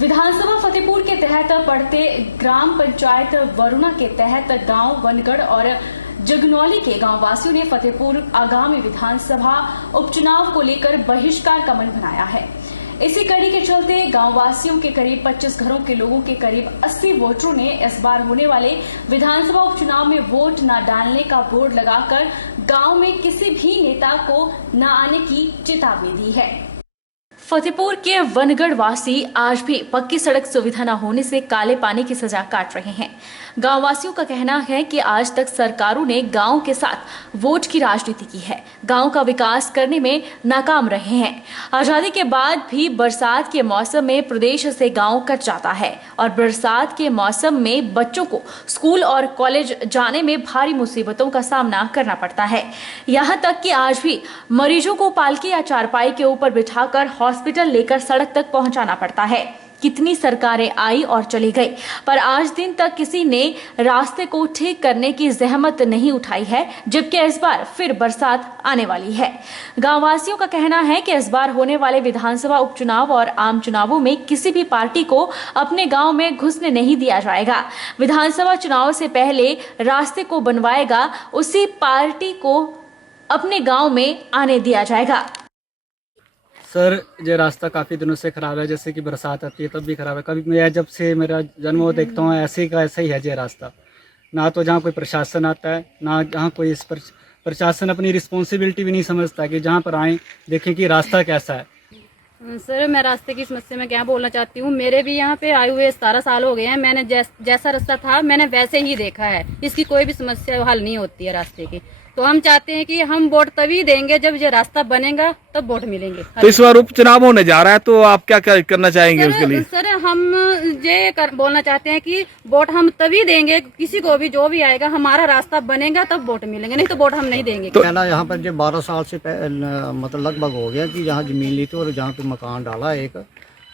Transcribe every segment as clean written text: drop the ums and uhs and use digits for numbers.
विधानसभा फतेहपुर के तहत पड़ते ग्राम पंचायत वरुणा के तहत गांव वनगढ़ और जगनौली के गांव वासियों ने फतेहपुर आगामी विधानसभा उपचुनाव को लेकर बहिष्कार का मन बनाया है। इसी कड़ी के चलते गांव वासियों के करीब 25 घरों के लोगों के करीब 80 वोटरों ने इस बार होने वाले विधानसभा उपचुनाव में वोट न डालने का बोर्ड लगाकर गांव में किसी भी नेता को न आने की चेतावनी दी है। फतेहपुर के वनगढ़ वासी आज भी पक्की सड़क सुविधा न होने से काले पानी की सजा काट रहे हैं। गांव वासियों का कहना है कि आज तक सरकारों ने गांव के साथ वोट की राजनीति की है, गांव का विकास करने में नाकाम रहे हैं। आजादी के बाद भी बरसात के मौसम में प्रदेश से गांव कट जाता है और बरसात के मौसम में बच्चों को स्कूल और कॉलेज जाने में भारी मुसीबतों का सामना करना पड़ता है। यहाँ तक कि आज भी मरीजों को पालकी या चारपाई के ऊपर बिठाकर हॉस्पिटल लेकर सड़क तक पहुंचाना पड़ता है। कितनी सरकारें आई और चली गई, पर आज दिन तक किसी ने रास्ते को ठीक करने की जहमत नहीं उठाई है, जबकि इस बार फिर बरसात आने वाली है। गांव वासियों का कहना है कि इस बार होने वाले विधानसभा उपचुनाव और आम चुनावों में किसी भी पार्टी को अपने गांव में घुसने नहीं दिया जाएगा। विधानसभा चुनाव से पहले रास्ते को बनवाएगा, उसी पार्टी को अपने गांव में आने दिया जाएगा। सर, ये रास्ता काफ़ी दिनों से ख़राब है। जैसे कि बरसात आती है तब भी ख़राब है। कभी मैं जब से मेरा जन्म हो देखता हूँ ऐसे का ऐसा ही है ये रास्ता। ना तो जहाँ कोई प्रशासन आता है, ना जहाँ कोई इस पर प्रशासन अपनी रिस्पॉन्सिबिलिटी भी नहीं समझता कि जहाँ पर आएँ देखें कि रास्ता कैसा है। सर, मैं रास्ते की समस्या में क्या बोलना चाहती हूँ। मेरे भी यहाँ पे आए हुए 17 साल हो गए हैं। मैंने जैसा रास्ता था मैंने वैसे ही देखा है। इसकी कोई भी समस्या हल नहीं होती है रास्ते की। तो हम चाहते हैं कि हम वोट तभी देंगे जब ये रास्ता बनेगा, तब वोट मिलेंगे। तो इस बार उपचुनाव होने जा रहा है, तो आप क्या क्या करना चाहेंगे उसके लिए? सर, हम बोलना चाहते हैं कि वोट हम तभी देंगे, किसी को भी जो भी आएगा, हमारा रास्ता बनेगा तब वोट मिलेंगे, नहीं तो वोट हम नहीं देंगे। तो कहना यहाँ पर जो 12 साल से मतलब लगभग हो गया कि यहाँ जमीन ली थी और जहाँ पे मकान डाला एक,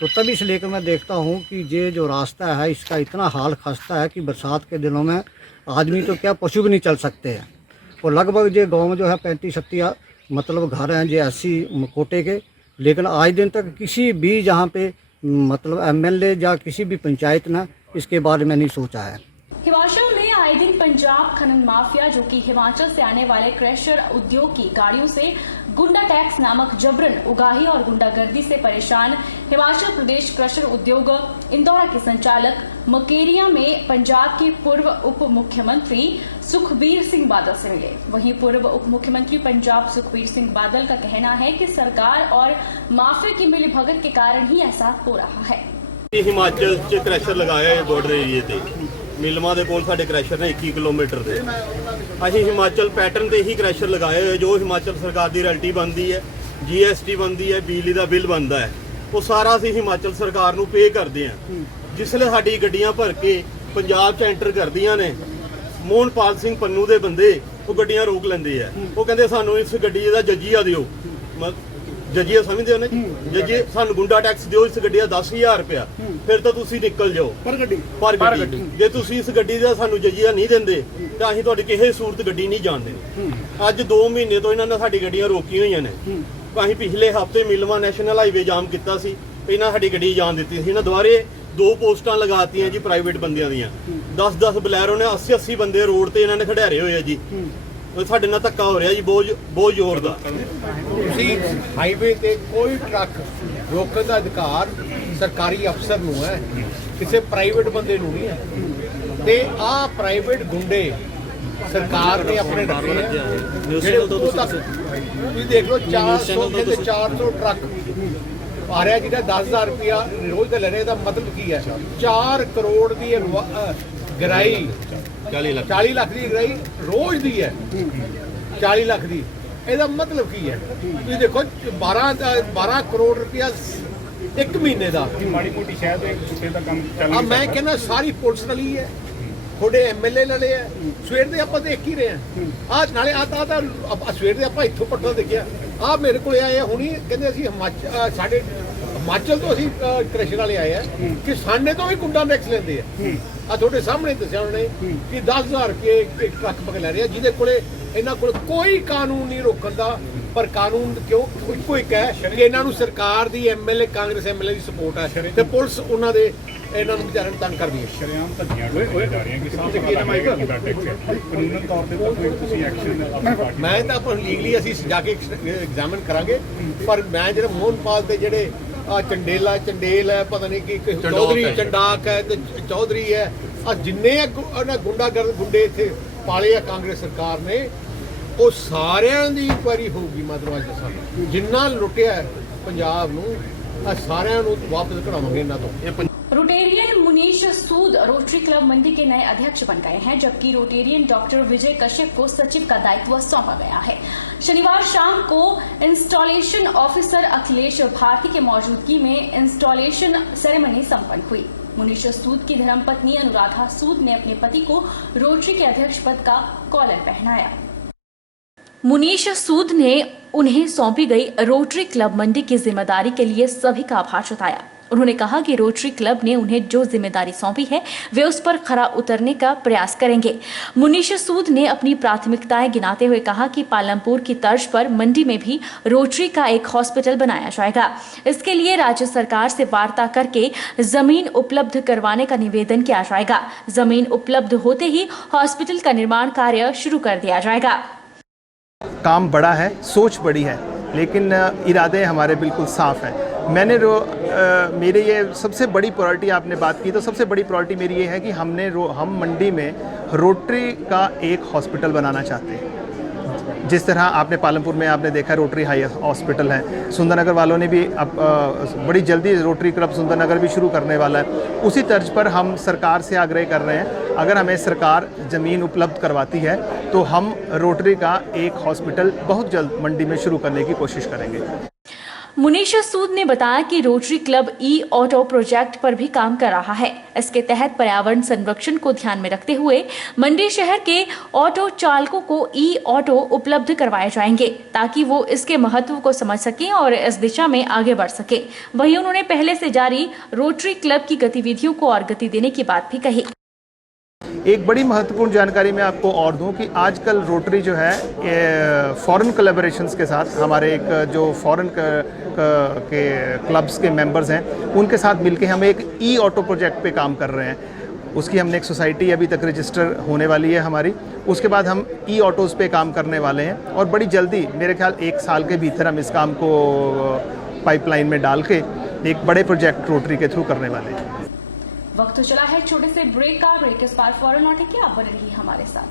तो तभी से लेकर मैं देखता हूँ कि ये जो रास्ता है इसका इतना हाल खस्ता है कि बरसात के दिनों में आदमी तो क्या पशु भी नहीं चल सकते हैं। और लगभग ये गांव में जो है 35-37 मतलब घर हैं जो ऐसी कोटे के, लेकिन आज दिन तक किसी भी जहाँ पे मतलब एमएलए या किसी भी पंचायत ने इसके बारे में नहीं सोचा है। हिमाचल में आए दिन पंजाब खनन माफिया, जो कि हिमाचल से आने वाले क्रशर उद्योग की गाड़ियों से गुंडा टैक्स नामक जबरन उगाही और गुंडागर्दी से परेशान हिमाचल प्रदेश क्रशर उद्योग इंदौरा के संचालक मकेरिया में पंजाब के पूर्व उप मुख्यमंत्री सुखबीर सिंह बादल से मिले। वहीं पूर्व उप मुख्यमंत्री पंजाब सुखबीर सिंह बादल का कहना है कि सरकार और माफिया की मिलीभगत के कारण ही ऐसा हो रहा है। हिमाचल च क्रैशर लगाया बॉर्डर एरिए ते मिलमा दे कोल साडे क्रैशर ने 21 किलोमीटर दे। असीं हिमाचल पैटर्न ते ही क्रैशर लगाए हुए, जो हिमाचल सरकार दी रॉयल्टी बनदी है, जीएसटी बनदी है, बिजली दा बिल बनदा है, वो सारा असीं हिमाचल सरकार नूं पे करदे हां। जिसले साडी गड्डियां भर के पंजाब च एंटर करदियां ने, मोहनपाल सिंह पन्नू दे बंदे वो गड्डियां रोक लेंदे आ। वो कहंदे सानूं इस गड्डी दा जजिया दिओ। जजिया समझदे हो ना? जजिए सानूं गुंडा टैक्स दिओ, इस गड्डी दा 10,000 रुपया, फिर तो तुसीं निकल जाओ पर गड्डी। जे तुसीं इस गड्डी दा सानूं जजिया नहीं दिंदे तां असीं तुहाडी किसी सूरत गड्डी नहीं जाण देनी। अज 2 महीने तो इन्हां ने साडी गड्डियां रोकी होईयां ने। असीं पिछले हफ्ते मिलमा नैशनल हाईवे जाम किया सी, इन्हां साडी गड्डी जान दित्ती सी। इन्हां दुआरे 2 पोस्टां लगातीआं जी प्राइवेट बंदियां दीआं। 10-10 बलैरो ने 80-80 बंदे रोड ते इन्हां ने खड़ारे होए आ जी। ਸਾਡੇ ਨਾਲ ਧੱਕਾ ਹੋ ਰਿਹਾ ਜੀ ਬਹੁਤ ਜ਼ੋਰ ਦਾ। ਤੁਸੀਂ ਹਾਈਵੇ ਤੇ ਕੋਈ ਟਰੱਕ ਰੋਕਣ ਦਾ ਅਧਿਕਾਰ ਸਰਕਾਰੀ ਅਫਸਰ ਨੂੰ ਹੈ, ਕਿਸੇ ਪ੍ਰਾਈਵੇਟ ਬੰਦੇ ਨੂੰ ਨਹੀਂ ਹੈ। ਤੇ ਆਹ ਪ੍ਰਾਈਵੇਟ ਗੁੰਡੇ ਸਰਕਾਰ ਨੇ ਆਪਣੇ ਰੱਖੇ ਆ, ਜਿਹੜੇ ਉਦੋਂ ਤੱਕ ਤੁਸੀਂ ਦੇਖ ਲਓ 400 ਤੇ 400 ਟਰੱਕ ਆ ਰਿਹਾ ਜਿਹਦਾ 10,000 ਰੁਪਇਆ ਰੋਜ਼ ਦਾ ਲੈ ਰਿਹਾ। ਇਹਦਾ ਮਤਲਬ ਕੀ ਹੈ? 4 ਕਰੋੜ ਦੀ ਗਰਾਈ, 40 ਲੱਖ ਦੀ ਗਰਾਈ ਰੋਜ਼ ਦੀ ਹੈ। 40 ਲੱਖ ਦੀ, ਇਹਦਾ ਮਤਲਬ ਕੀ ਹੈ? ਤੁਸੀਂ ਦੇਖੋ 12 ਕਰੋੜ ਰੁਪਇਆ ਇੱਕ ਮਹੀਨੇ ਦਾ। ਮਾੜੀ ਮੋਟੀ ਸ਼ਾਇਦ ਇੱਕ ਛੁੱਟੇ ਦਾ ਕੰਮ ਚੱਲ। ਮੈਂ ਕਹਿੰਦਾ ਸਾਰੀ ਪੁਲਿਸ ਰਲੀ ਹੈ, ਤੁਹਾਡੇ ਐਮਐਲਏ ਲੜੇ ਆ। ਸਵੇਰ ਦੇ ਆਪਾਂ ਦੇਖ ਹੀ ਰਹੇ ਆ। ਨਾਲੇ ਤਾਂ ਸਵੇਰ ਦੇ ਆਪਾਂ ਇੱਥੋਂ ਪੱਟਾ ਦੇਖਿਆ। ਮੇਰੇ ਕੋਲ ਆਏ ਆ ਹੁਣੀ, ਕਹਿੰਦੇ ਅਸੀਂ ਸਾਡੇ ਹਿਮਾਚਲ ਤੋਂ ਅਸੀਂ ਕ੍ਰਸ਼ਰ ਵਾਲੇ ਆਏ ਆ ਕਿ ਸਾਡੇ ਤੋਂ ਵੀ ਗੁੰਡਾ ਟੈਕਸ ਲੈਂਦੇ ਆ। ਤੁਹਾਡੇ ਸਾਹਮਣੇ ਦੱਸਿਆ ਉਹਨੇ ਕਿ 10,000 ਰੁਪਏ ਇੱਕ ਟਰੱਕ ਪਕੜ ਲੈ ਰਿਹਾ, ਜਿਹਦੇ ਕੋਲੇ ਇਹਨਾਂ ਕੋਲ ਕੋਈ ਕਾਨੂੰਨ ਨਹੀਂ ਰੋਕਣ ਦਾ, ਪਰ ਕਾਨੂੰਨ ਕਿਉਂ ਇੱਕੋ ਇੱਕ ਹੈ ਕਿ ਇਹਨਾਂ ਨੂੰ ਸਰਕਾਰ ਦੀ ਐਮਐਲਏ ਕਾਂਗਰਸ ਐਮਐਲਏ ਦੀ ਸਪੋਰਟ ਹੈ ਤੇ ਪੁਲਿਸ ਉਹਨਾਂ ਦੇ ਇਹਨਾਂ ਨੂੰ ਵਿਚਾਰਨ ਤੰਗ ਕਰਦੀ ਹੈ। ਸ਼ਰੇਆਮ ਧੱਜੀਆਂ ਜਾ ਰਹੀਆਂ ਕਿ ਸਾਹਿਬ ਕਾਨੂੰਨ ਤੌਰ ਤੇ ਤਾਂ ਕੋਈ ਤੁਸੀਂ ਐਕਸ਼ਨ ਮੈਂ ਤਾਂ ਆਪਾਂ ਲੀਗਲੀ ਅਸੀਂ ਜਾ ਕੇ ਐਗਜ਼ਾਮਿਨ ਕਰਾਂਗੇ, ਪਰ ਮੈਂ ਜਿਹੜੇ ਮੋਹਨਪਾਲ ਤੇ ਜਿਹੜੇ ਆ ਚੰਡੇਲ ਹੈ, ਪਤਾ ਨਹੀਂ ਕਿ ਚੌਧਰੀ ਚੰਡਾਕ ਹੈ ਤੇ ਚੌਧਰੀ ਹੈ, ਆ ਜਿੰਨੇ ਉਹਨਾਂ ਗੁੰਡਾਗਰਦ ਗੁੰਡੇ ਇੱਥੇ ਪਾਲੇ ਆ ਕਾਂਗਰਸ ਸਰਕਾਰ ਨੇ, ਉਹ ਸਾਰਿਆਂ ਦੀ ਇਨਕੁਆਇਰੀ ਹੋਊਗੀ। ਮੈਂ ਤੁਹਾਨੂੰ ਅੱਜ ਦੱਸਾਂ, ਜਿੰਨਾ ਲੁੱਟਿਆ ਹੈ ਪੰਜਾਬ ਨੂੰ, ਆ ਸਾਰਿਆਂ ਨੂੰ ਵਾਪਸ ਕਢਾਵਾਂਗੇ ਇਹਨਾਂ ਤੋਂ। रोटेरियन मुनीश सूद रोटरी क्लब मंडी के नए अध्यक्ष बन गए हैं, जबकि रोटेरियन डॉक्टर विजय कश्यप को सचिव का दायित्व सौंपा गया है। शनिवार शाम को इंस्टॉलेशन ऑफिसर अखिलेश भारती के मौजूदगी में इंस्टॉलेशन सेरेमनी संपन्न हुई। मुनीश सूद की धर्मपत्नी अनुराधा सूद ने अपने पति को रोटरी के अध्यक्ष पद का कॉलर पहनाया। मुनीश सूद ने उन्हें सौंपी गई रोटरी क्लब मंडी की जिम्मेदारी के लिए सभी का आभार जताया। उन्होंने कहा कि रोटरी क्लब ने उन्हें जो जिम्मेदारी सौंपी है वे उस पर खरा उतरने का प्रयास करेंगे। मुनीश सूद ने अपनी प्राथमिकताएं गिनाते हुए कहा कि पालमपुर की तर्ज पर मंडी में भी रोटरी का एक हॉस्पिटल बनाया जाएगा। इसके लिए राज्य सरकार से वार्ता करके जमीन उपलब्ध करवाने का निवेदन किया जाएगा। जमीन उपलब्ध होते ही हॉस्पिटल का निर्माण कार्य शुरू कर दिया जाएगा। काम बड़ा है, सोच बड़ी है, लेकिन इरादे हमारे बिल्कुल साफ हैं। मेरे ये सबसे बड़ी प्रायोरिटी, आपने बात की तो सबसे बड़ी प्रायोरिटी मेरी ये है कि हम मंडी में रोटरी का एक हॉस्पिटल बनाना चाहते हैं। जिस तरह आपने पालमपुर में आपने देखा रोटरी हाई हॉस्पिटल है, सुंदरनगर वालों ने भी अब बड़ी जल्दी रोटरी क्लब सुंदरनगर भी शुरू करने वाला है। उसी तर्ज पर हम सरकार से आग्रह कर रहे हैं, अगर हमें सरकार ज़मीन उपलब्ध करवाती है तो हम रोटरी का एक हॉस्पिटल बहुत जल्द मंडी में शुरू करने की कोशिश करेंगे। मुनीश सूद ने बताया कि रोटरी क्लब ई ऑटो प्रोजेक्ट पर भी काम कर रहा है। इसके तहत पर्यावरण संरक्षण को ध्यान में रखते हुए मंडी शहर के ऑटो चालकों को ई ऑटो उपलब्ध करवाए जाएंगे, ताकि वो इसके महत्व को समझ सकें और इस दिशा में आगे बढ़ सके। वहीं उन्होंने पहले से जारी रोटरी क्लब की गतिविधियों को और गति देने की बात भी कही। एक बड़ी महत्वपूर्ण जानकारी मैं आपको और दूं कि आजकल रोटरी जो है फॉरेन कोलैबोरेशंस के साथ, हमारे एक जो फॉरेन के क्लब्स के मेंबर्स हैं उनके साथ मिलके हम एक ई ऑटो प्रोजेक्ट पे काम कर रहे हैं। उसकी हमने एक सोसाइटी अभी तक रजिस्टर होने वाली है हमारी। उसके बाद हम ई ऑटोज़ पे काम करने वाले हैं और बड़ी जल्दी, मेरे ख्याल 1 साल के भीतर हम इस काम को पाइपलाइन में डाल के एक बड़े प्रोजेक्ट रोटरी के थ्रू करने वाले हैं। वक्त तो चला है छोटे से ब्रेक का। ब्रेक के बाद फौरन लौटेंगे, आप बने रहिए हमारे साथ।